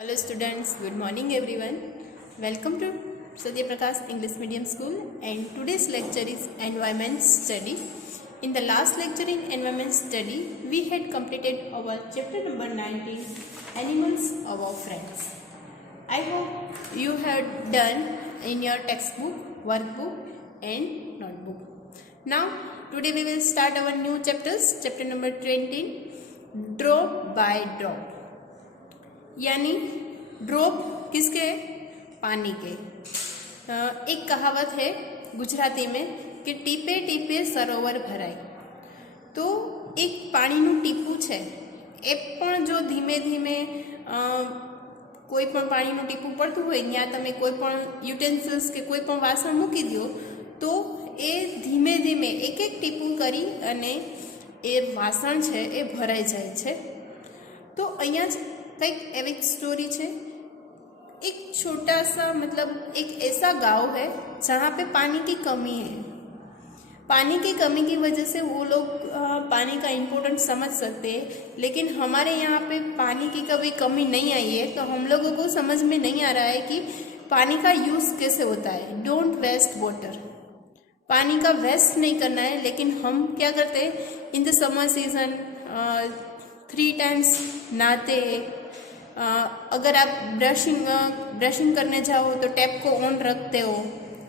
Hello students, good morning everyone. Welcome to Satya Prakash English Medium School, and today's lecture is Environment Study. In the last lecture in Environment Study, we had completed our chapter number 19, Animals Our Friends. I hope you have done in your textbook, workbook and notebook. Now today we will start our new chapters, chapter number 20, Drop by Drop. यानी drop किसके? पानी के। एक कहावत है गुजराती में कि टीपे टीपे सरोवर भराय। तो एक પાણીનું ટીપું છે એ પણ જો ધીમે ધીમે કોઈ પણ પાણીનું ટીપું પડતું હોય ત્યાં તમે કોઈ પણ યુટેન્સિલ્સ કે કોઈ પણ વાસણ મૂકી દો તો એ ધીમે ધીમે એક એક ટીપું કરી અને એ વાસણ છે એ ભરાઈ જાય છે। તો અહીંયા કંઈક એવી स्टोरी है। एक छोटा सा मतलब एक ऐसा गांव है जहाँ पे पानी की कमी है। पानी की कमी की वजह से वो लोग पानी का इम्पोर्टेंस समझ सकते हैं, लेकिन हमारे यहाँ पे पानी की कभी कमी नहीं आई है, तो हम लोगों को समझ में नहीं आ रहा है कि पानी का यूज़ कैसे होता है। डोंट वेस्ट वाटर, पानी का वेस्ट नहीं करना है, लेकिन हम क्या करते हैं in the summer season 3 times नहाते। अगर आप ब्रशिंग करने जाओ तो टैप को ऑन रखते हो,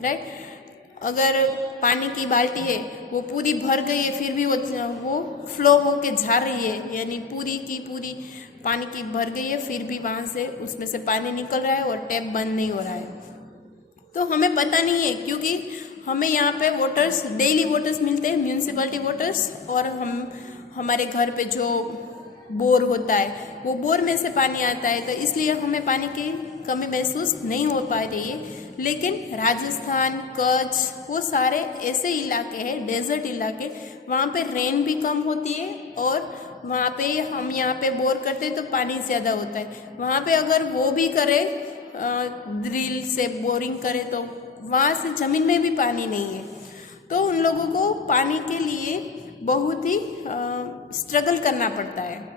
राइट। अगर पानी की बाल्टी है वो पूरी भर गई है फिर भी वो फ्लो होके जा रही है, यानी पूरी की पूरी पानी की भर गई है फिर भी वहाँ से उसमें से पानी निकल रहा है और टैप बंद नहीं हो रहा है। तो हमें पता नहीं है, क्योंकि हमें यहाँ पे वाटर्स डेली वाटर्स मिलते हैं, म्यूनसिपलिटी वाटर्स, और हमारे घर पे जो बोर होता है वो बोर में से पानी आता है, तो इसलिए हमें पानी की कमी महसूस नहीं हो पा रही है। लेकिन राजस्थान, कच्छ, वो सारे ऐसे इलाके हैं, डेजर्ट इलाके, वहाँ पे रेन भी कम होती है और वहाँ पे हम यहाँ पे बोर करते हैं तो पानी ज़्यादा होता है। वहाँ पे अगर वो भी करे ड्रिल से बोरिंग करे तो वहाँ से ज़मीन में भी पानी नहीं है। तो उन लोगों को पानी के लिए बहुत ही स्ट्रगल करना पड़ता है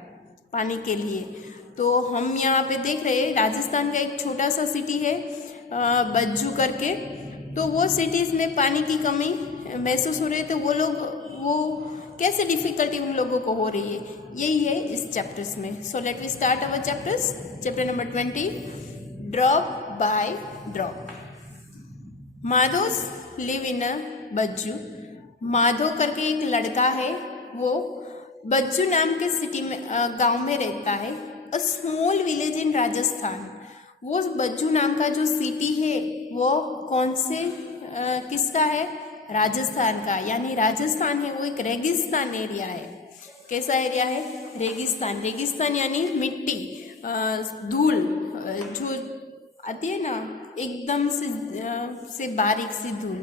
पानी के लिए। तो हम यहाँ पे देख रहे हैं राजस्थान का एक छोटा सा सिटी है बज्जू करके, तो वो सिटीज़ में पानी की कमी महसूस हो रही है। तो वो कैसे डिफ़िकल्टी उन लोगों को हो रही है, यही है इस चैप्टर्स में। So let we start our chapters. Chapter number 20, drop by drop. Madho's live in a Bajju. Madho करके एक लड़का है, वो बज्जू नाम के सिटी में गांव में रहता है। A small village in Rajasthan. वो बज्जू नाम का जो सिटी है वो कौन से किसका है? राजस्थान का। यानी राजस्थान है वो एक रेगिस्तान एरिया है। कैसा एरिया है? रेगिस्तान। रेगिस्तान यानी मिट्टी, धूल जो आती है ना एकदम से बारीक सी धूल,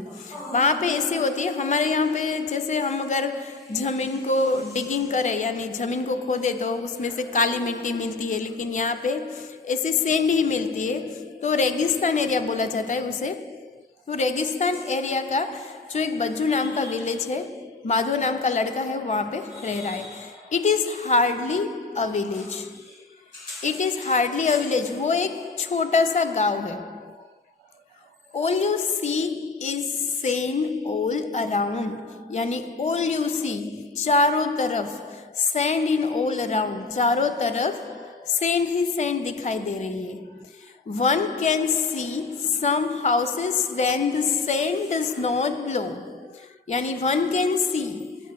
वहाँ पे ऐसे होती है। हमारे यहाँ पे जैसे हम अगर ज़मीन को डिगिंग करें यानी ज़मीन को खोदे तो उसमें से काली मिट्टी मिलती है, लेकिन यहाँ पे ऐसे सैंड ही मिलती है, तो रेगिस्तान एरिया बोला जाता है उसे। तो रेगिस्तान एरिया का जो एक बज्जू नाम का विलेज है, माधो नाम का लड़का है, वहाँ पे रह रहा है। It is hardly a village. It is hardly a village, वो एक छोटा सा गाँव है। All you see is sand all around, यानी ऑल यू सी चारों तरफ, सैंड इन ऑल अराउंड, चारों तरफ सैंड ही सैंड दिखाई दे रही है। One can see some houses when the sand does not blow, यानी one can see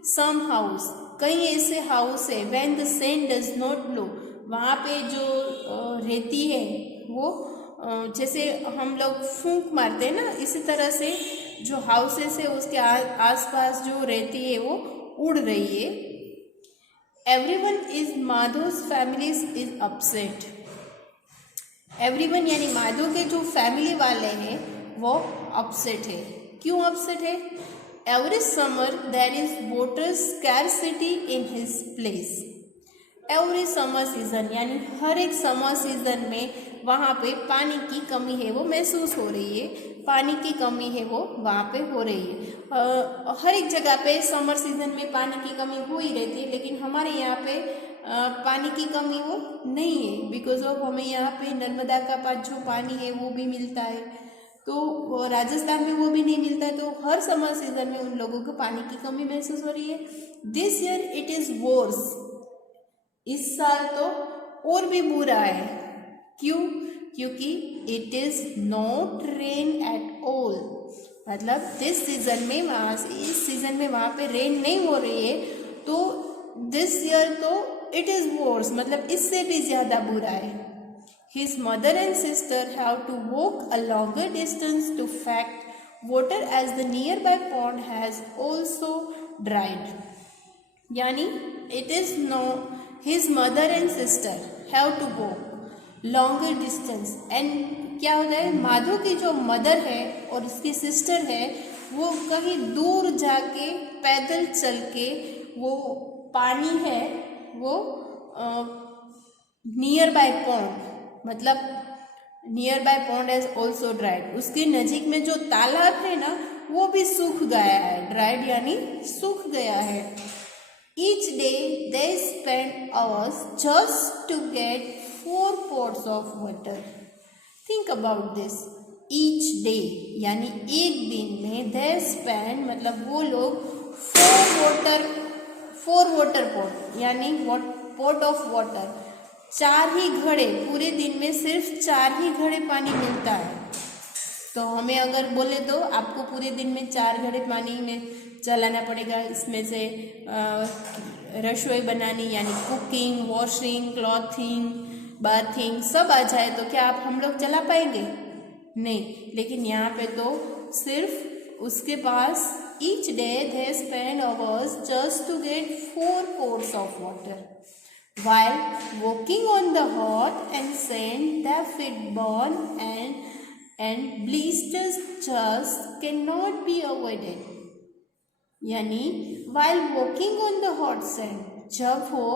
some house, कई ऐसे हाउस है, when the sand does not blow, वहाँ पे जो रहती है वो जैसे हम लोग फूंक मारते हैं ना, इसी तरह से जो हाउसेस है उसके आसपास जो रहती है वो उड़ रही है। Everyone is Madho's families is upset. Everyone यानी माधो के जो फैमिली वाले हैं वो अपसेट है। क्यों अपसेट है? Every summer there is water scarcity in his place. Every summer season यानी हर एक समर सीजन में वहाँ पे पानी की कमी है वो महसूस हो रही है, पानी की कमी है वो वहाँ पे हो रही है। हर एक जगह पे समर सीजन में पानी की कमी हो ही रहती है, लेकिन हमारे यहाँ पे पानी की कमी वो नहीं है, बिकॉज ऑफ हमें यहाँ पे नर्मदा का पास जो पानी है वो भी मिलता है, तो राजस्थान में वो भी नहीं मिलता है, तो हर समर सीजन में उन लोगों को पानी की कमी महसूस हो रही है। This year it is worse, इस साल तो और भी बुरा है। क्यों? क्योंकि it is not rain at all, मतलब दिस सीजन में वहाँ से इस सीजन में वहाँ पे रेन नहीं हो रही है, तो दिस ईयर तो इट इज वर्स, मतलब इससे भी ज्यादा बुरा है। His mother and sister have to walk a longer distance to fetch water as the nearby pond has also dried. यानी it is no his mother and sister have to walk longer distance, and क्या होता है, माधव की जो mother है और उसकी sister है वो कहीं दूर जाके पैदल चल के वो पानी है वो नियर बाय पॉन्ड, मतलब near by pond has also dried, उसके नजीक में जो तालाब है ना वो भी सूख गया है, ड्राइड यानी सूख गया है। Each day they spend hours just to get 4 pots of water. Think about this, each day यानी एक दिन में दे स्पेंड, मतलब वो लोग 4 वाटर पॉट यानी पॉट ऑफ वाटर, 4 ही घड़े, पूरे दिन में सिर्फ 4 ही घड़े पानी मिलता है। तो हमें अगर बोले तो आपको पूरे दिन में 4 घड़े पानी में चलाना पड़ेगा, इसमें से रसोई बनानी यानी कुकिंग, वॉशिंग, क्लॉथिंग, बाथिंग सब आ जाए तो क्या आप हम लोग चला पाएंगे? नहीं। लेकिन यहाँ पे तो सिर्फ उसके पास each day they spend hours just to get 4 pots of water. While walking on the hot and sand, their feet burn and blisters just cannot be avoided. यानी while walking on the hot sand, जब वो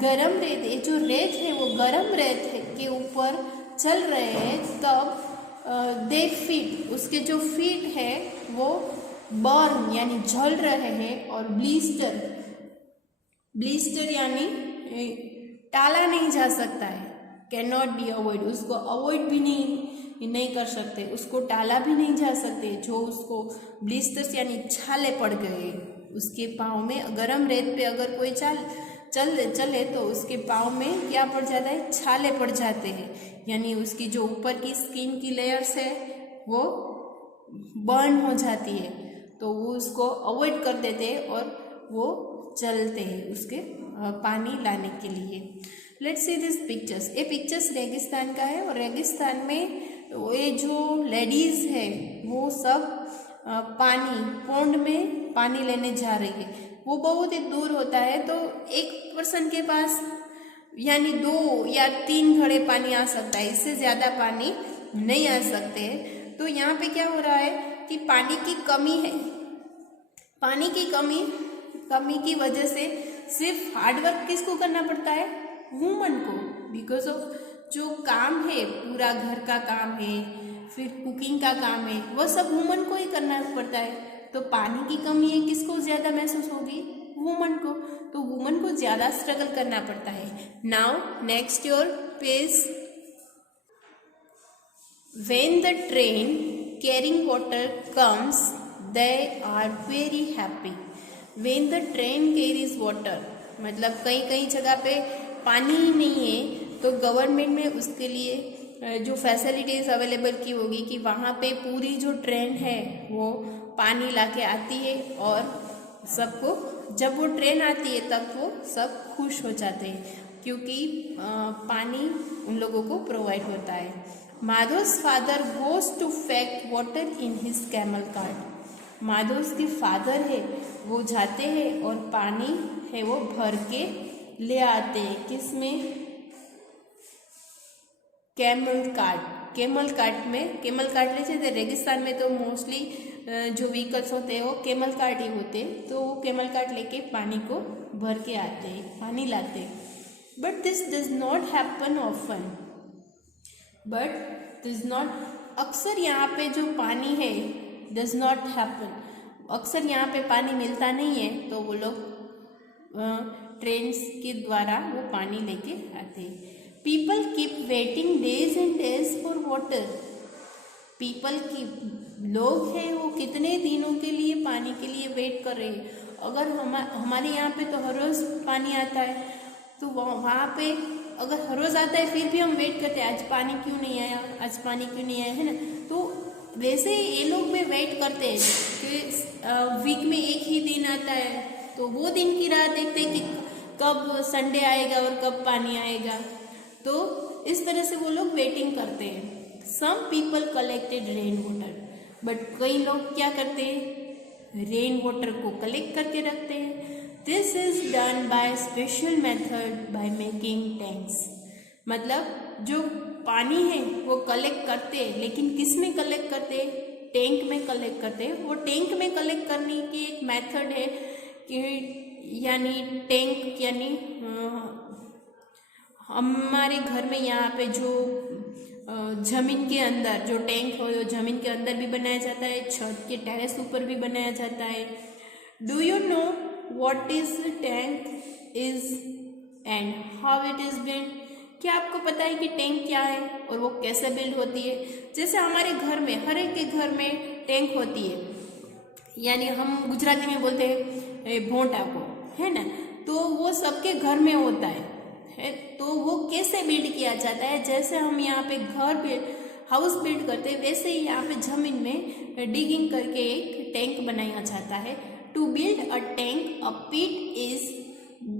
गरम रेत, ये जो रेत है वो गरम रेत है के ऊपर चल रहे हैं, तब दे फीट, उसके जो फीट है वो बर्न यानी जल रहे हैं, और ब्लिस्टर यानी टाला नहीं जा सकता है, कैन नॉट बी अवॉइड, उसको अवॉइड भी नहीं कर सकते, उसको टाला भी नहीं जा सकते। जो उसको ब्लिस्टर्स यानी छाले पड़ गए उसके पाँव में, गरम रेत पे अगर कोई चले तो उसके पाँव में क्या पड़ जाता है, छाले पड़ जाते हैं, यानी उसकी जो ऊपर की स्किन की लेयर्स है वो बर्न हो जाती है, तो वो उसको अवॉइड कर देते हैं और वो चलते हैं उसके पानी लाने के लिए। लेट्स सी दिस पिक्चर्स, ये पिक्चर्स रेगिस्तान का है, और रेगिस्तान में ये जो लेडीज़ है वो सब पॉन्ड में पानी लेने जा रही है। वो बहुत ही दूर होता है, तो एक पर्सन के पास यानी 2 या 3 घड़े पानी आ सकता है, इससे ज़्यादा पानी नहीं आ सकते हैं। तो यहाँ पे क्या हो रहा है कि पानी की कमी है, पानी की कमी की वजह से सिर्फ हार्डवर्क किसको करना पड़ता है, वुमन को, बिकॉज ऑफ जो काम है पूरा घर का काम है, फिर कुकिंग का काम है, वह सब वुमन को ही करना पड़ता है। तो पानी की कमी है किसको ज़्यादा महसूस होगी, वुमन को, तो वुमन को ज़्यादा स्ट्रगल करना पड़ता है। Now next your page, when the train carrying water comes they are very happy. When the train carries water, मतलब कई जगह पे पानी ही नहीं है, तो गवर्नमेंट में उसके लिए जो फैसिलिटीज़ अवेलेबल की होगी कि वहाँ पे पूरी जो ट्रेन है वो पानी लाके आती है, और सबको जब वो ट्रेन आती है तब वो सब खुश हो जाते हैं क्योंकि पानी उन लोगों को प्रोवाइड होता है। Madho's father goes to fetch water in his camel cart. Madho's के फादर है वो जाते हैं और पानी है वो भर के ले आते हैं, किसमें, कैमल कार्ट में। कैमल कार्ट ले जाते, रेगिस्तान में तो मोस्टली जो व्हीकल्स होते हैं वो कैमल कार्ट ही होते हैं, तो वो कैमल कार्ट लेके पानी को भर के आते हैं, पानी लाते हैं। But this does not happen often, अक्सर यहाँ पे जो पानी है डज नॉट हैपन, अक्सर यहाँ पे पानी मिलता नहीं है, तो वो लोग ट्रेन के द्वारा वो पानी लेके आते हैं। People keep waiting days and days for water. People की लोग हैं वो कितने दिनों के लिए पानी के लिए वेट कर रहे हैं। अगर हमारे यहाँ पे तो हर रोज़ पानी आता है, तो वहाँ पे अगर हर रोज़ आता है फिर भी हम वेट करते हैं, आज पानी क्यों नहीं आया, आज पानी क्यों नहीं आया, है ना। तो वैसे ही ये लोग भी वेट करते हैं कि वीक में एक ही दिन आता है, तो वो दिन की राह देखते हैं कि कब संडे आएगा और कब पानी आएगा। तो इस तरह से वो लोग वेटिंग करते हैं। Some people collected rain water, but कई लोग क्या करते हैं, रेन वाटर को कलेक्ट करके रखते हैं। This is done by special method by making tanks. मतलब जो पानी है वो कलेक्ट करते हैं, लेकिन किस में कलेक्ट करते हैं, टैंक में कलेक्ट करते हैं। वो टैंक में कलेक्ट करने की एक मेथड है कि यानी टैंक यानी हमारे घर में यहाँ पे जो जमीन के अंदर जो टैंक हो, जमीन के अंदर भी बनाया जाता है, छत के टेरेस ऊपर भी बनाया जाता है। Do you know what is tank is and how it is build? क्या आपको पता है कि टैंक क्या है और वो कैसे बिल्ड होती है? जैसे हमारे घर में, हर एक के घर में टैंक होती है, यानी हम गुजराती में बोलते हैं भोंटा को, है ना। तो वो सबके घर में होता है। तो वो कैसे बिल्ड किया जाता है, जैसे हम यहाँ पे घर हाउस बिल्ड करते हैं, वैसे ही यहाँ पे जमीन में डिगिंग करके एक टैंक बनाया जाता है। To build a tank a pit is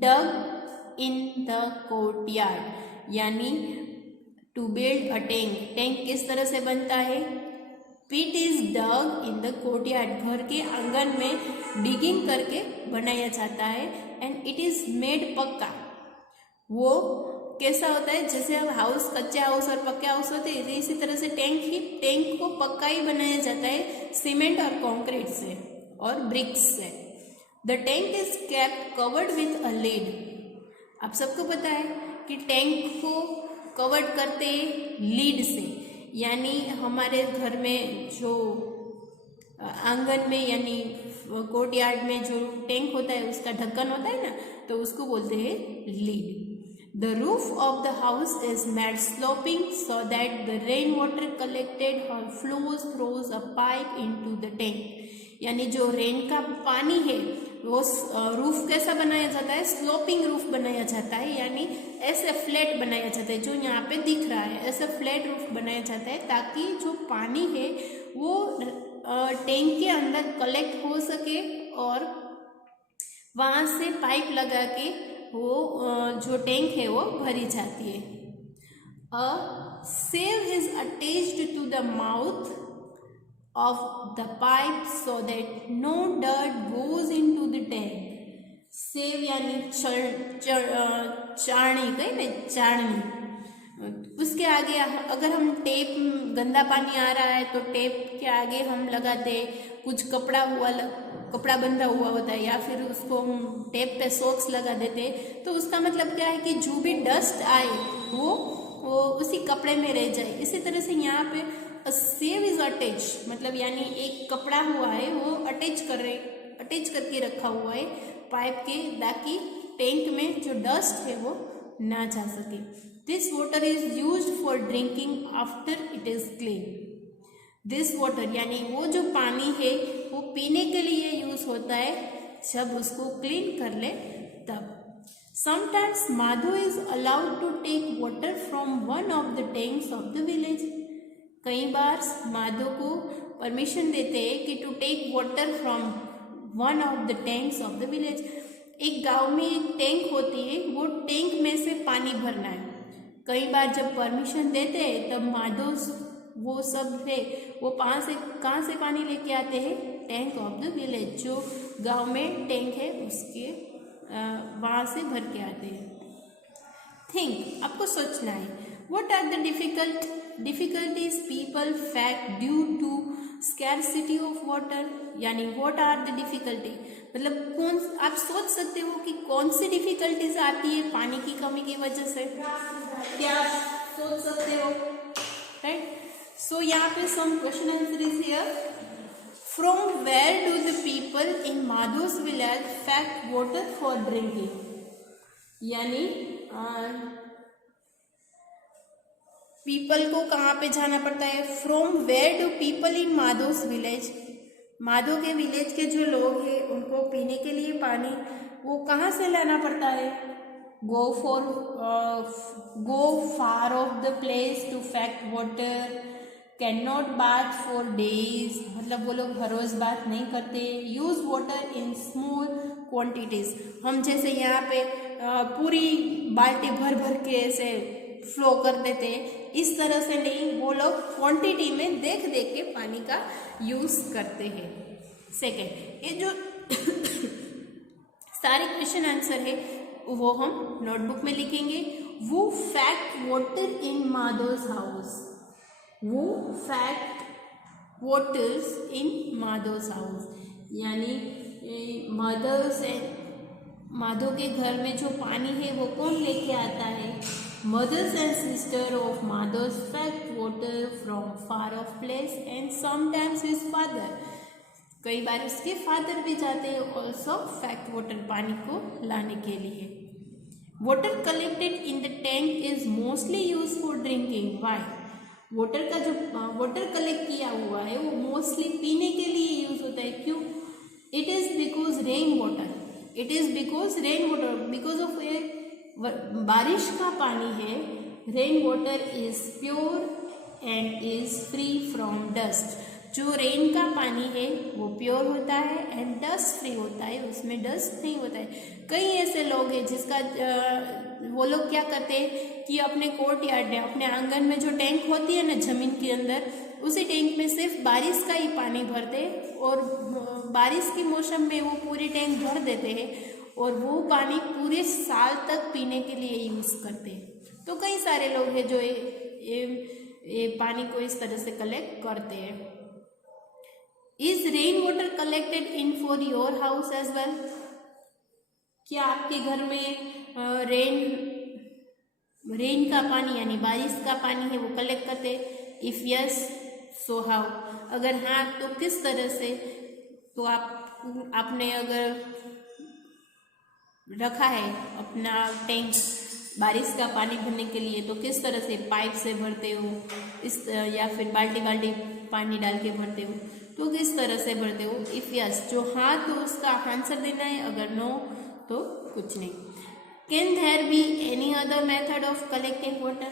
dug in the courtyard, यानी टू बिल्ड अ टैंक किस तरह से बनता है, pit is dug in the courtyard, घर के आंगन में डिगिंग करके बनाया जाता है। एंड इट इज मेड पक्का। वो कैसा होता है, जैसे अब हाउस, कच्चे हाउस और पक्के हाउस होते हैं, इसी तरह से टैंक को पक्का ही बनाया जाता है सीमेंट और कंक्रीट से और ब्रिक्स से। The tank is kept covered with a lid. आप सबको पता है कि टैंक को कवर्ड करते हैं लीड से, यानी हमारे घर में जो आंगन में यानी कोर्टयार्ड में जो टैंक होता है उसका ढक्कन होता है ना, तो उसको बोलते हैं lead. The roof of the house is made sloping so that the rainwater collected flows through a pipe into the tank. यानी जो रेन का पानी है वो रूफ कैसा बनाया जाता है, स्लोपिंग रूफ बनाया जाता है, यानी ऐसे फ्लैट बनाया जाता है, जो यहाँ पे दिख रहा है ऐसे फ्लैट रूफ बनाया जाता है, ताकि जो पानी है वो टैंक के अंदर कलेक्ट हो सके और वहाँ से पाइप लगा के वो जो टैंक है वो भरी जाती है। A sieve is attached to the mouth of the pipe so that no dirt goes into the tank. Sieve यानी चारणी, कहीं ना चारणी, उसके आगे अगर हम टेप, गंदा पानी आ रहा है तो टेप के आगे हम लगाते कुछ कपड़ा बंधा हुआ होता है, या फिर उसको हम टेप पे सॉक्स लगा देते। तो उसका मतलब क्या है कि जो भी डस्ट आए वो उसी कपड़े में रह जाए। इसी तरह से यहाँ पे सेव इज अटैच, मतलब यानी एक कपड़ा हुआ है वो अटैच करके रखा हुआ है पाइप के, ताकि टैंक में जो डस्ट है वो ना जा सके। This water is used for drinking after it is clean. This water यानी वो जो पानी है वो पीने के लिए यूज होता है, जब उसको क्लीन कर ले तब। Sometimes Madho is allowed to take water from one of the tanks of the village. कई बार माधो को परमिशन देते हैं कि to take water from one of the tanks of the village. एक गांव में एक टैंक होती है, वो टैंक में से पानी भरना है। कई बार जब परमिशन देते हैं तब माधो वो सब है वो कहाँ से पानी लेके आते हैं, टैंक ऑफ द विलेज, जो गांव में टैंक है उसके वहाँ से भर के आते हैं। थिंक, आपको सोचना है, what are the difficulties people face due to scarcity of water, यानी व्हाट आर द डिफिकल्टी, मतलब आप सोच सकते हो कि कौन सी डिफिकल्टीज आती है पानी की कमी की वजह से, क्या सोच सकते हो, राइट। So यहाँ पे some question answer is here. From where do the people in Madhu's village fetch water for drinking? यानी पीपल को कहाँ पे जाना पड़ता है? From where do people in Madho's village, Madho के विलेज के जो लोग हैं उनको पीने के लिए पानी वो कहाँ से लाना पड़ता है? Go far off the place to फैक्ट water, can not bath for days, मतलब वो लोग हर रोज बात नहीं करते। Use water in small quantities, हम जैसे यहाँ पे पूरी बाल्टी भर भर के ऐसे फ्लो कर देते हैं, इस तरह से नहीं, वो लोग क्वांटिटी में देख देख के पानी का यूज करते हैं। सेकेंड, ये जो सारे क्वेश्चन आंसर है वो हम नोटबुक में लिखेंगे। वो फैक्ट वाटर इन माधोस हाउस, वो फैक्ट वाटर्स इन माधोस हाउस, यानी माधो के घर में जो पानी है वो कौन लेके आता है? Mothers and sister of Madho's फैक्ट water from far off place and sometimes his father, कई बार उसके फादर भी जाते हैं ऑल्सो फैक्ट वाटर पानी को लाने के लिए। Water collected in the tank is mostly use for drinking, why? Water का जो वाटर कलेक्ट किया हुआ है वो मोस्टली पीने के लिए यूज होता है, क्यों? It is because rain water, it is because rain water, because of a बारिश का पानी है, rain water is pure and is free from dust, जो रेन का पानी है वो प्योर होता है एंड डस्ट फ्री होता है, उसमें डस्ट नहीं होता है। कई ऐसे लोग हैं जिसका वो लोग क्या करते हैं कि अपने कोर्ट यार्ड में, अपने आंगन में जो टैंक होती है ना जमीन के अंदर, उसी टैंक में सिर्फ बारिश का ही पानी भरते और बारिश के मौसम में वो पूरे टैंक भर देते हैं और वो पानी पूरे साल तक पीने के लिए यूज करते हैं। तो कई सारे लोग हैं जो ये पानी को इस तरह से कलेक्ट करते हैं। Is rain water collected in for your house as well, क्या आपके घर में रेन का पानी यानी बारिश का पानी है वो कलेक्ट करते? इफ यस सो हाउ, अगर हाँ तो किस तरह से? तो आपने अगर रखा है अपना टैंक बारिश का पानी भरने के लिए तो किस तरह से? पाइप से भरते हो या फिर बाल्टी बाल्टी पानी डाल के भरते हो, तो किस तरह से भरते हो? इफ यस जो हाँ तो उसका आंसर देना है, अगर नो तो कुछ नहीं। Can there be any other method of collecting water,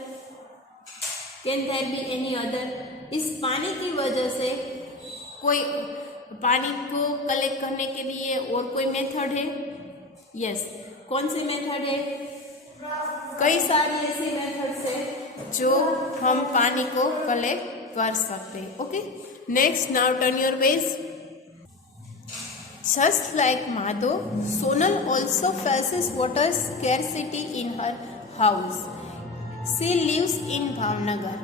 can there be any other, इस पानी की वजह से कोई पानी को कलेक्ट करने के लिए और कोई मेथड है? यस कौन सी मेथड है? कई सारी ऐसी मेथड्स है जो हम पानी को कलेक्ट कर सकते हैं। Okay, next, now turn your page. Just like Madho, Sonal also faces water scarcity in her house. She lives in Bhavnagar.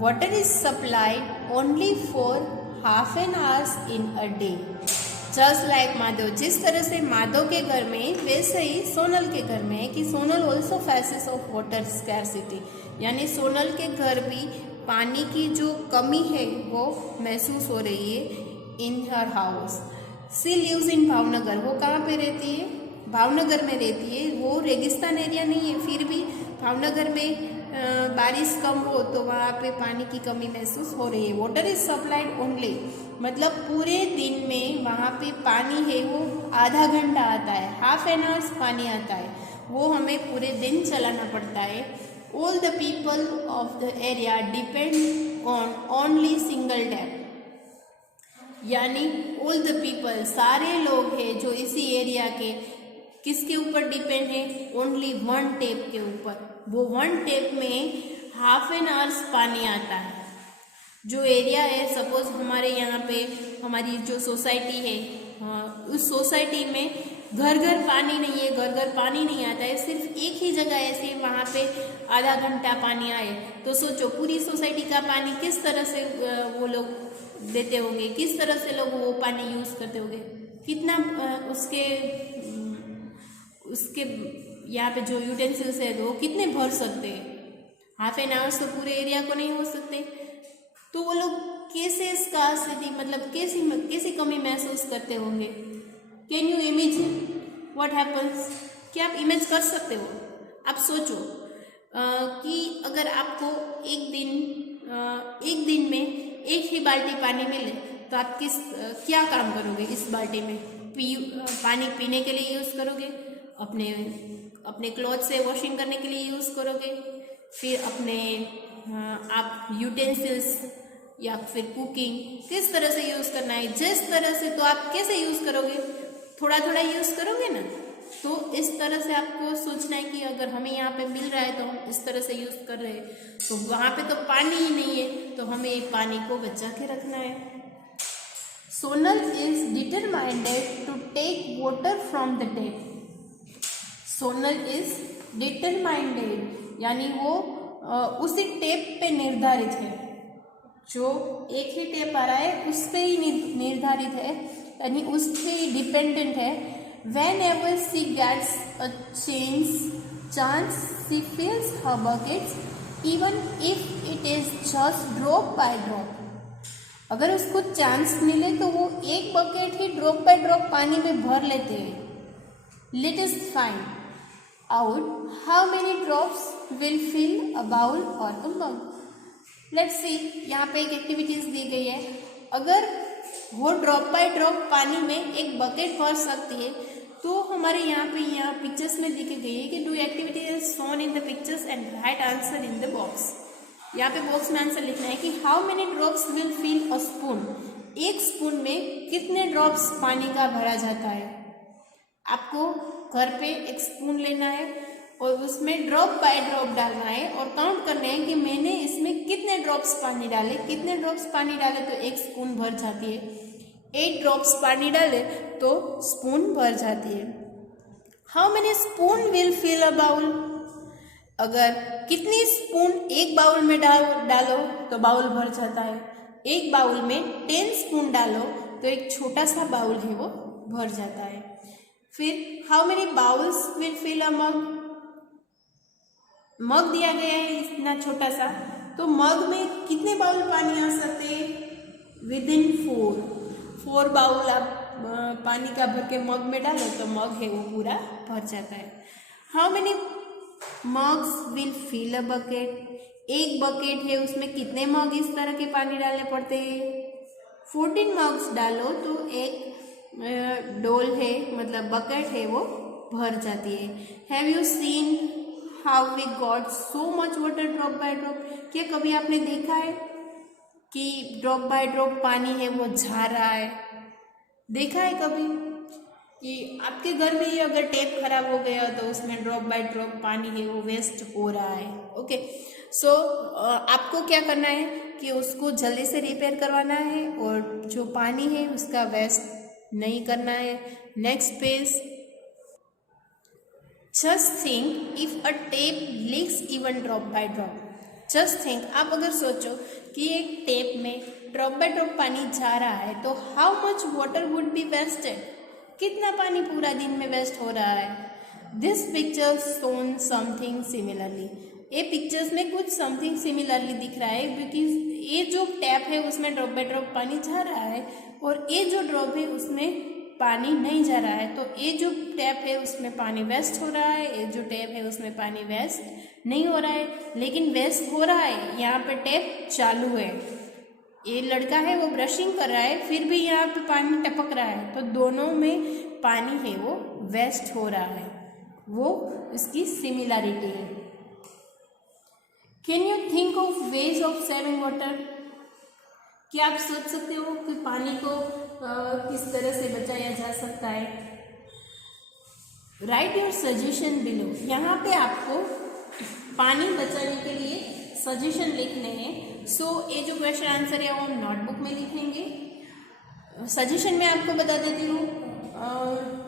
Water is supplied only for half an hour in a day. Just like Madho, जिस तरह से माधव के घर में वैसे ही सोनल के घर में है कि Sonal also faces of water scarcity, यानी सोनल के घर भी पानी की जो कमी है वो महसूस हो रही है in her house. She lives in Bhavnagar, वो कहाँ पे रहती है? भावनगर में रहती है। वो रेगिस्तान एरिया नहीं है, फिर भी भावनगर में बारिश कम हो तो वहाँ पे पानी की कमी महसूस हो रही है। वाटर इज सप्लाइड ओनली, मतलब पूरे दिन में वहाँ पे पानी है वो आधा घंटा आता है, हाफ एन आवर्स पानी आता है, वो हमें पूरे दिन चलाना पड़ता है। All the people of the area depend on only single tap, यानी ऑल द पीपल सारे लोग हैं जो इसी एरिया के किसके ऊपर डिपेंड है? ओनली वन टैप के ऊपर। वो वन टैप में हाफ एन आवर्स पानी आता है। जो एरिया है, सपोज हमारे यहाँ पे हमारी जो सोसाइटी है, उस सोसाइटी में घर घर पानी नहीं है, घर घर पानी नहीं आता है, सिर्फ एक ही जगह ऐसे वहाँ पे आधा घंटा पानी आए, तो सोचो पूरी सोसाइटी का पानी किस तरह से वो लोग देते होंगे, किस तरह से लोग वो पानी यूज़ करते होंगे, कितना उसके यहाँ पे जो यूटेंसिल्स है वो कितने भर सकते हैं? हाफ एन आवर्स तो पूरे एरिया को नहीं हो सकते। तो वो लोग कैसे स्कार्सिटी, मतलब कैसी कमी महसूस करते होंगे? Can you imagine what happens? क्या आप इमेज कर सकते हो? आप सोचो कि अगर आपको एक दिन में एक ही बाल्टी पानी मिले तो आप क्या काम करोगे इस बाल्टी में? पानी पीने के लिए यूज़ करोगे, अपने क्लॉथ से वॉशिंग करने के लिए यूज़ करोगे, फिर आप यूटेंसिल्स या फिर कुकिंग किस तरह से यूज़ करना है, जिस तरह से, तो आप कैसे यूज़ करोगे? थोड़ा थोड़ा यूज़ करोगे ना। तो इस तरह से आपको सोचना है कि अगर हमें यहाँ पे मिल रहा है तो हम इस तरह से यूज़ कर रहे हैं, तो वहाँ पे तो पानी ही नहीं है, तो हमें पानी को बचा के रखना है। Sonal is determined to take water from the tap. Sonal is determined यानी वो उसी टैप पे निर्धारित है, जो एक ही टैप आ रहा है उस पे ही निर्धारित है, यानी उस पे ही डिपेंडेंट है। Whenever she gets a chance, she fills her buckets, even if it is just drop by drop. अगर उसको चांस मिले तो वो एक bucket he drop by drop पानी में भर लेते हैं। Let us find out how many drops will fill a bowl or a mug. Let's see, यहाँ पे एक एक्टिविटीज दी गई है। अगर वो ड्रॉप बाय ड्रॉप पानी में एक बकेट भर सकती है, तो हमारे यहाँ पिक्चर्स में दिखी गई है कि do activity is shown in the pictures and write answer in the box. यहाँ पे बॉक्स में आंसर लिखना है कि how many drops will fill a spoon. एक स्पून में कितने ड्रॉप्स पानी का भरा जाता है। आपको घर पे एक स्पून लेना है और उसमें ड्रॉप बाय ड्रॉप डालना है और काउंट करना है कि मैंने इसमें कितने ड्रॉप्स पानी डाले। कितने ड्रॉप्स पानी डाले तो एक स्पून भर जाती है। 8 ड्रॉप्स पानी डाले तो स्पून भर जाती है। How many spoon will fill a bowl. अगर कितनी स्पून एक बाउल में डालो तो बाउल भर जाता है। एक बाउल में 10 स्पून डालो तो एक छोटा सा बाउल है वो भर जाता है। फिर how many bowls will fill a mug. Mug दिया गया है इतना छोटा सा, तो मग में कितने बाउल पानी आ सकते हैं? विदिन 4 बाउल आप पानी का भर के मग में डालो तो मग है वो पूरा भर जाता है। How many mugs will fill a bucket. एक बकेट है उसमें कितने मग इस तरह के पानी डालने पड़ते हैं? 14 मग्स डालो तो एक डोल है, मतलब बकेट है, वो भर जाती है। Have you seen how we got so much water drop by drop. क्या कभी आपने देखा है कि ड्रॉप बाय ड्रॉप पानी है वो झा रहा है? देखा है कभी कि आपके घर में ही अगर टैप खराब हो गया तो उसमें ड्रॉप बाय ड्रॉप पानी है वो वेस्ट हो रहा है। ओके, सो आपको क्या करना है कि उसको जल्दी से रिपेयर करवाना है और जो पानी है उसका वेस्ट नहीं करना है। Next page. Just think if a tape leaks even drop by drop. Just think, आप अगर सोचो कि एक टेप में ड्रॉप बाय ड्रॉप पानी जा रहा है तो how much water would be wasted. कितना पानी पूरा दिन में वेस्ट हो रहा है। This picture shown something similarly. ये पिक्चर्स में कुछ समथिंग सिमिलरली दिख रहा है, क्योंकि ये जो टैप है उसमें ड्रॉप बाय ड्रॉप पानी जा रहा है और ये जो ड्रॉप है उसमें पानी नहीं जा रहा है। तो ये जो टैप है उसमें पानी वेस्ट हो रहा है, ये जो टैप है उसमें पानी वेस्ट नहीं हो रहा है, लेकिन वेस्ट हो रहा है। यहाँ पे टैप चालू है, ये लड़का है वो ब्रशिंग कर रहा है, फिर भी यहाँ पे पानी टपक रहा है, तो दोनों में पानी है वो वेस्ट हो रहा है। वो इसकी सिमिलरिटी है। Can you think of ways of saving water. क्या आप सोच सकते हो कि पानी को किस तरह से बचाया जा सकता है। Right your suggestion below. यहाँ पे आपको पानी बचाने के लिए सजेशन लिखने हैं। सो ये जो क्वेश्चन आंसर है वो नोटबुक में लिखेंगे। सजेशन में आपको बता देती हूँ,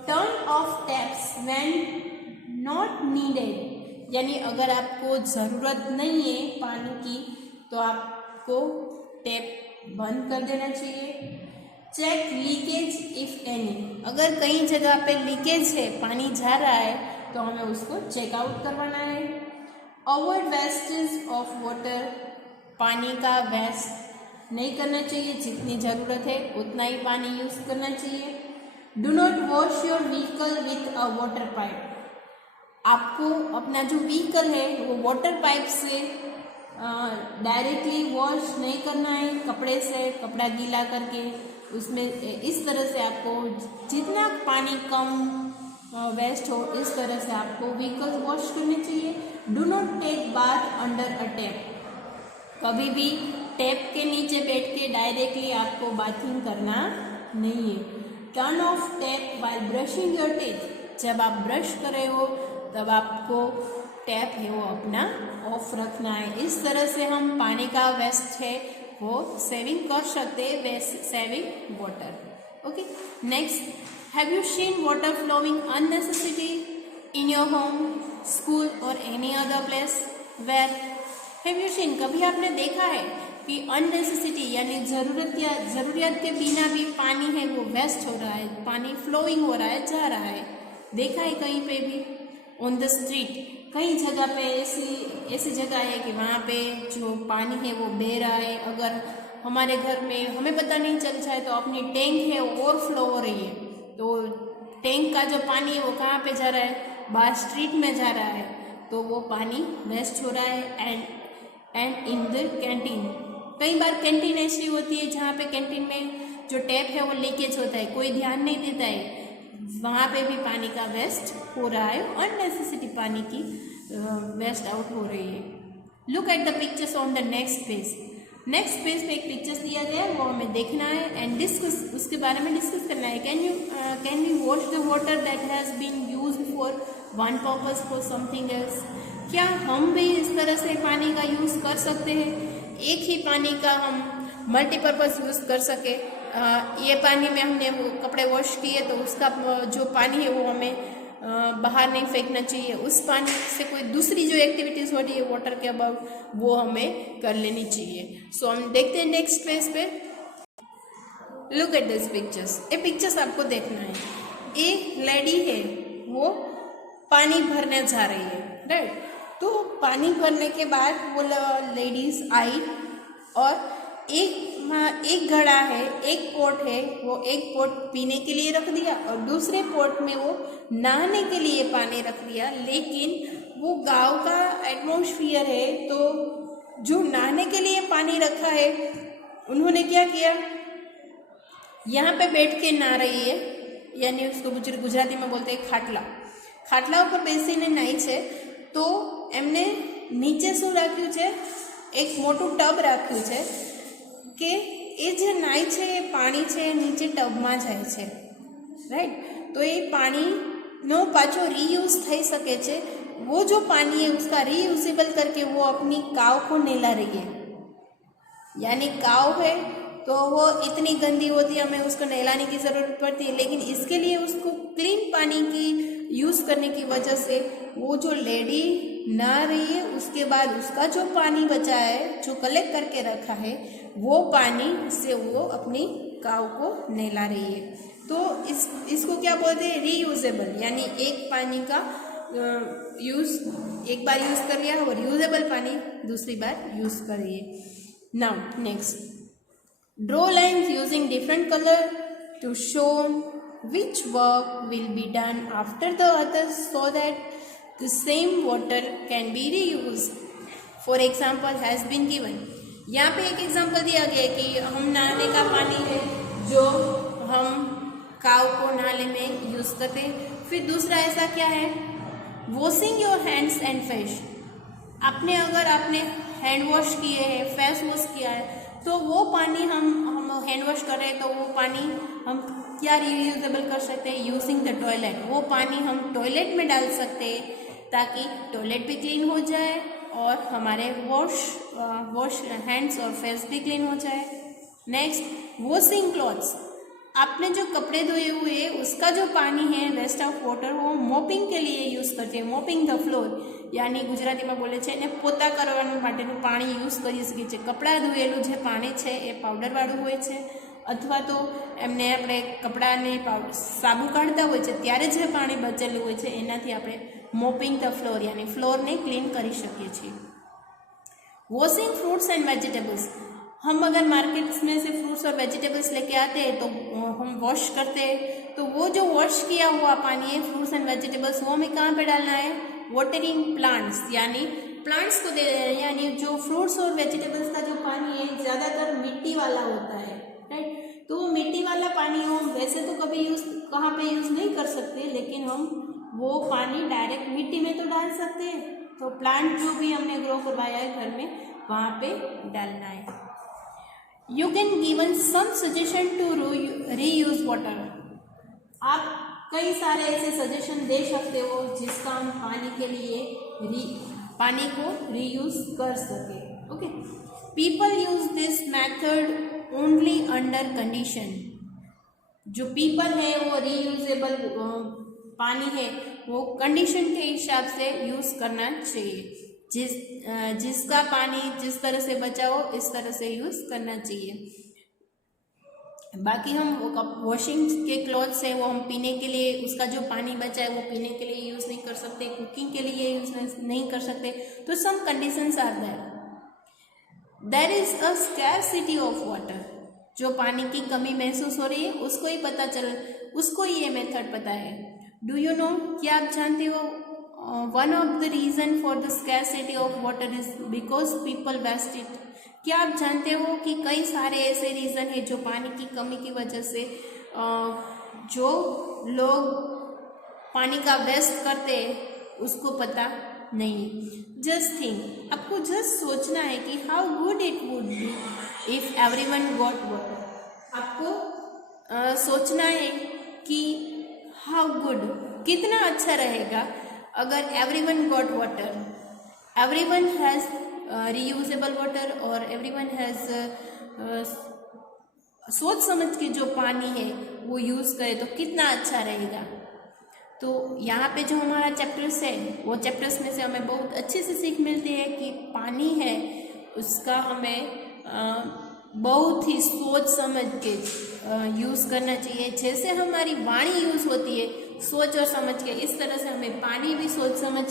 turn off taps when not needed, यानी अगर आपको ज़रूरत नहीं है पानी की तो आपको टैप बंद कर देना चाहिए। चेक लीकेज इफ एनी, अगर कहीं जगह पे लीकेज है, पानी जा रहा है तो हमें उसको चेक आउट करवाना है। अवॉइड वेस्टेज ऑफ वाटर, पानी का वेस्ट नहीं करना चाहिए, जितनी ज़रूरत है उतना ही पानी यूज़ करना चाहिए। Do not wash your vehicle with a water pipe, आपको अपना जो व्हीकल है वो वाटर पाइप से डायरेक्टली वॉश नहीं करना है, कपड़े से कपड़ा गीला करके उसमें इस तरह से आपको जितना पानी कम वेस्ट हो इस तरह से आपको व्हीकल वॉश करने चाहिए। Do not take bath under a tap, कभी भी टैप के नीचे बैठ के डायरेक्टली आपको बाथिंग करना नहीं है। Turn off tap while brushing your teeth, जब आप ब्रश कर रहे हो तब आपको टैप है वो अपना ऑफ रखना है। इस तरह से हम पानी का वेस्ट है वो सेविंग कर सकते हैं, saving water. Okay, next, have you seen water flowing unnecessary in your home, school और any other place where have you seen, कभी आपने देखा है कि अननेसेसिटी यानी ज़रूरत के बिना भी पानी है वो वेस्ट हो रहा है, पानी फ्लोइंग हो रहा है, जा रहा है, देखा है कहीं पे भी? ऑन द स्ट्रीट कई जगह पे ऐसी जगह है कि वहाँ पे जो पानी है वो बह रहा है। अगर हमारे घर में हमें पता नहीं चल जाए तो अपनी टैंक है ओवरफ्लो हो रही है, तो टैंक का जो पानी है वो कहाँ पे जा रहा है? बाहर स्ट्रीट में जा रहा है, तो वो पानी वेस्ट हो रहा है। एंड इन द कैंटीन, कई बार कैंटीन ऐसी होती है जहाँ पे कैंटीन में जो टैप है वो लीकेज होता है, कोई ध्यान नहीं देता है, वहाँ पे भी पानी का वेस्ट हो रहा है, अननेसेसरी पानी की वेस्ट आउट हो रही है। Look at the pictures on the next page, next page पे एक पिक्चर्स दिया गया है वो हमें देखना है एंड डिस्कस, उसके बारे में डिस्कस करना है। Can we wash the water that has been used for one purpose for something else, क्या हम भी इस तरह से पानी का यूज़ कर सकते हैं? एक ही पानी का हम मल्टीपर्पज़ यूज़ कर सके। ये पानी में हमने वो कपड़े वॉश किए तो उसका जो पानी है वो हमें बाहर नहीं फेंकना चाहिए, उस पानी से कोई दूसरी जो एक्टिविटीज़ हो रही है वाटर के अबाउट वो हमें कर लेनी चाहिए। सो हम देखते हैं नेक्स्ट पेज पे। लुक एट दिस पिक्चर्स, ये पिक्चर्स आपको देखना है। एक लेडी है वो पानी भरने जा रही है, राइट? तो पानी भरने के बाद वो लेडीज आई और एक घड़ा है, एक पोट है, वो एक पोट पीने के लिए रख दिया और दूसरे पोट में वो नहाने के लिए पानी रख दिया। लेकिन वो गांव का एटमॉस्फेयर है, तो जो नहाने के लिए पानी रखा है उन्होंने क्या किया, यहाँ पे बैठ के नहा रही है, यानी उसको गुजराती में बोलते हैं खाटला ઉપર બેસીને નાઈ છે। તો એમને નીચે શું રાખ્યું છે, એક મોટું ટબ રાખ્યું છે કે એ જે નાઈ છે એ પાણી છે નીચે ટબમાં જાય છે, રાઈટ? તો એ પાણીનો પાછો રીयूज़ થઈ શકે છે। वो जो पानी है उसका रीयूजेबल करके वो अपनी काव को नहला रही है, यानी काव है तो वो इतनी गंदी होती है, हमें उसको नहलाने की ज़रूरत पड़ती है, लेकिन इसके लिए उसको क्लीन पानी की यूज़ करने की वजह से वो जो लेडी नहा रही है उसके बाद उसका जो पानी बचा है जो कलेक्ट करके रखा है वो पानी से वो अपनी काव को नहला रही है। तो इसको क्या बोलते हैं, रीयूजेबल, यानी एक पानी का यूज़ एक बार यूज़ कर लिया और यूजेबल पानी दूसरी बार यूज़ करिए। Now next, draw lines using different colour to show which work will be done after the others so that the same water can be reused. For example has been given, यहाँ पे एक example दिया गया है कि हम नहाने का पानी है जो हम काव को नहाने में यूज़ करते हैं। फिर दूसरा ऐसा क्या है, washing your hands and face, अगर आपने हैंड वॉश किए हैं, फेस वॉश किया है, तो वो पानी हम हैंड वॉश कर रहे हैं तो वो पानी हम क्या रीयूजेबल कर सकते हैं, यूजिंग द टॉयलेट, वो पानी हम टॉयलेट में डाल सकते हैं ताकि टॉयलेट भी क्लीन हो जाए और हमारे वॉश हैंड्स और फेस भी क्लीन हो जाए। नेक्स्ट, वॉशिंग क्लॉथ्स, आपने जो कपड़े धोए हुए उसका जो पानी है वेस्ट ऑफ वाटर वो मोपिंग के लिए यूज़ करते हैं, मोपिंग द फ्लोर, यानी गुजराती में बोले छे ने पोता करवाना माटेनुं पाणी यूज़ करी सकीए छीए। कपड़ा धोયેલું જે પાણી છે એ પાવડરવાળું હોય છે અથવા તો એમને આપણે કપડાને સાબુ કાઢતા હોય છે ત્યારે જે પાણી બચેલું હોય છે એનાથી આપણે મોપિંગ ધ ફ્લોર यानी फ्लोरને क्लीन કરી શકીએ છીએ। वॉशिंग फ्रूट्स एंड वेजिटेबल्स, हम अगर मार्केट्स में से फ्रूट्स और वेजिटेबल्स लेके आते हैं तो हम वॉश करते हैं, तो वो जो वॉश किया हुआ पानी है फ्रूट्स एंड वेजिटेबल्स वो हमें कहाँ पे डालना है, वाटरिंग प्लांट्स, यानी प्लांट्स को दे रहे हैं, यानी जो फ्रूट्स और वेजिटेबल्स का जो पानी है ज़्यादातर मिट्टी वाला होता है, राइट। तो वो मिट्टी वाला पानी हम वैसे तो कभी कहाँ पे यूज़ नहीं कर सकते, लेकिन हम वो पानी डायरेक्ट मिट्टी में तो डाल सकते हैं। तो प्लांट जो भी हमने ग्रो करवाया है घर में वहाँ पे डालना है। You can given some suggestion to reuse water. आप कई सारे ऐसे सजेशन दे सकते हो जिसका हम पानी के लिए पानी को रीयूज कर सके। Okay, people use this method only under condition. जो पीपल है वो रीयूजेबल पानी है वो कंडीशन के हिसाब से यूज करना चाहिए। जिसका पानी जिस तरह से बचा हो इस तरह से यूज करना चाहिए। बाकी हम वॉशिंग के क्लॉथ्स है वो हम पीने के लिए, उसका जो पानी बचा है वो पीने के लिए यूज़ नहीं कर सकते, कुकिंग के लिए यूज़ नहीं कर सकते। तो some conditions are there is a scarcity of water. जो पानी की कमी महसूस हो रही है उसको ही उसको ये मेथड पता है। डू यू नो, क्या आप जानते हो, one of the reason for the scarcity of water is because people waste it. क्या आप जानते हो कि कई सारे ऐसे रीज़न है जो पानी की कमी की वजह से जो लोग पानी का वेस्ट करते हैं उसको पता नहीं। जस्ट थिंक, आपको जस्ट सोचना है कि how good it would be if everyone got water. आपको सोचना है कि हाउ गुड, कितना अच्छा रहेगा अगर everyone got water, everyone has reusable water और एवरीवन हैज़ सोच समझ के जो पानी है वो यूज़ करे तो कितना अच्छा रहेगा। तो यहाँ पे जो हमारा चैप्टर्स है वो चैप्टर्स में से हमें बहुत अच्छे से सीख मिलती है कि पानी है उसका हमें बहुत ही सोच समझ के यूज़ करना चाहिए। जैसे हमारी वाणी यूज़ होती है सोच और समझ के, इस तरह से हमें पानी भी सोच समझ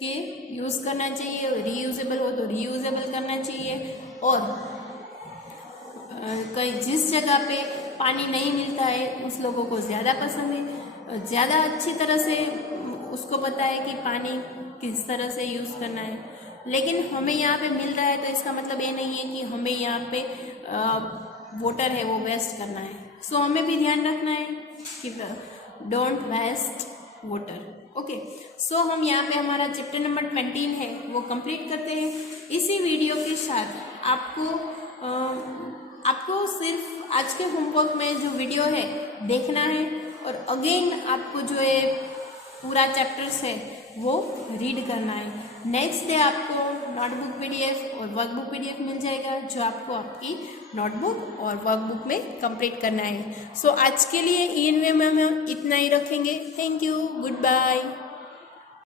के यूज़ करना चाहिए। रीयूजेबल हो तो रीयूजेबल करना चाहिए। और कहीं जिस जगह पे पानी नहीं मिलता है उस लोगों को ज़्यादा पसंद है, ज़्यादा अच्छी तरह से उसको पता है कि पानी किस तरह से यूज़ करना है। लेकिन हमें यहाँ पे मिल रहा है तो इसका मतलब ये नहीं है कि हमें यहाँ पे वाटर है वो वेस्ट करना है। सो हमें भी ध्यान रखना है कि डोंट वेस्ट वाटर। ओके, सो हम यहाँ पे हमारा चैप्टर नंबर 20 है वो कंप्लीट करते हैं। इसी वीडियो के साथ आपको सिर्फ आज के होमवर्क में जो वीडियो है देखना है और अगेन आपको जो है पूरा चैप्टर्स है वो रीड करना है। नेक्स्ट डे आपको नोटबुक पीडीएफ और वर्कबुक पीडीएफ मिल जाएगा जो आपको आपकी नोटबुक और वर्कबुक में कंप्लीट करना है। सो आज के लिए ईएनवी में हम इतना ही रखेंगे। Thank you, good bye.